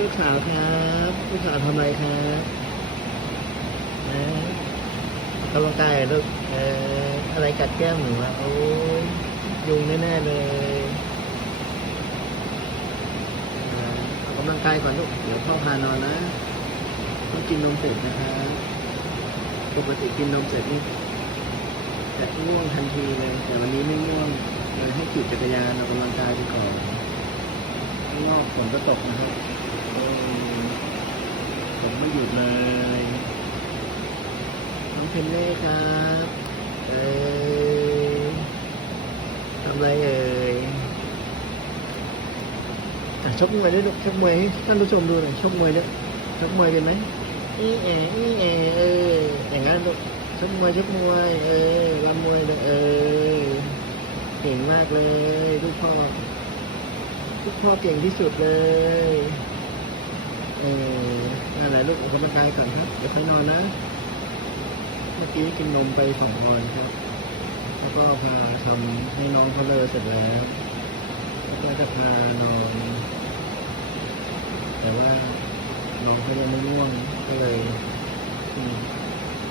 ลูกสาวครับลูกสาวทำอะไรครับนะกำลังกายลูกอะไรกัดแก้มหนูอะโอ้ยยุงแน่ๆเลยอ่าออกกำลังกายก่อนลูกเดี๋ยวพ่อพานอนนะต้องกินนมเสร็จนะครับปกติกินนมเสร็จนี่จะง่วงทันทีเลย แต่วันนี้ไม่ง่วงเลยให้ขี่จักรยานออกกำลังกายไปก่อน ข้างนอกฝนก็ตกนะครับเออผมไม่หยุดเลย น้องเพนเล่ครับเออทำไรเอ่ยอะชกมวยด้วยลูกชกมวยให้ท่านผู้ชมดูหน่อยชกมวยด้วยชกมวยเป็นไหมอีแออีแอเอออย่างนั้นลูกชกมวยชกมวย เออรำมวยด้วยเออเก่งมากเลยลูกพ่อ ลูกพ่อเก่งที่สุดเลย เออนั่นแหละลูกออกกำลังกายก่อนครับ เดี๋ยวค่นอนนะ เมื่อกี้กินนมไปสองออนครับ แล้วก็พาทำให้น้องเขาเลอเสร็จแล้ว แล้วก็จะพานอน แต่ว่าน้องเขายังไม่ง่วง ก็เลย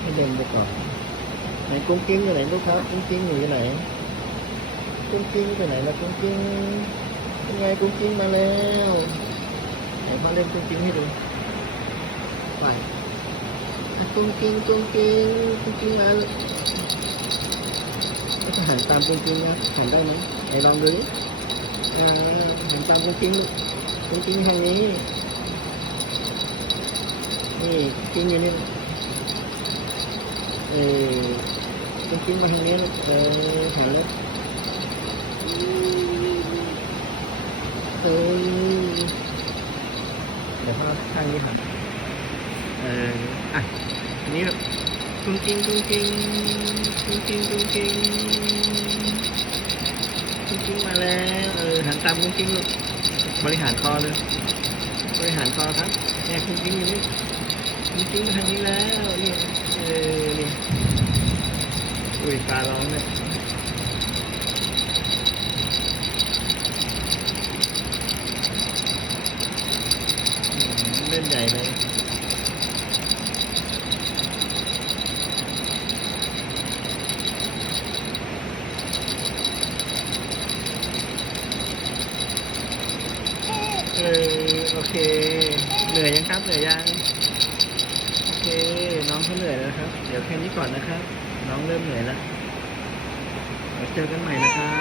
ให้เดินไปก่อน ไหนกุ้งกิ้งอยู่ไหนลูกครับ กุ้งกิ้งอยู่ไหน กุ้งกิ้งไปไหนแล้วกุ้งกิ้ง ไงกุ้งกิ้งมาแล้วไหนพ่อเล่นกุ้งกิ้งให้ดูไปอะกุ้งกิ้งกุ้งกิ้งกุ้งกิ้งมาลูกแล้วก็หันตามกุ้งกิ้งนะหันได้ไหมไหนลองดูดิอ่าหันตามกุ้งกิ้งลูกกุ้งกิ้งทางนี้ นี่กิ้งอยู่นี่เออกุ้งกิ้งมาทางนี้ลูกเออหันแล้ว เออเดี๋ยวพ่อข้างนี้หันเอออะอันนี้แบบกุ้งกิ้งกุ้งกิ้งกุ้งกิ้งกุ้งกิ้งกุ้งกิ้งมาแล้วเออหันตามกุ้งกิ้งลูกบริหารคอเลยบริหารคอครับเนี่ยกุ้งกิ้งอยู่นี่กุ้งกิ้งมาทางนี้แล้วนี่เออนี่อุ้ยตาร้องเลย นใหญ่เลยเออโอเค เหนื่อยยังครับเหนื่อยยัง โอเค น้องเขาเหนื่อยแล้วครับ เดี๋ยวแค่นี้ก่อนนะครับ น้องเริ่มเหนื่อยแล้วเดี๋ยวเจอกันใหม่นะครับ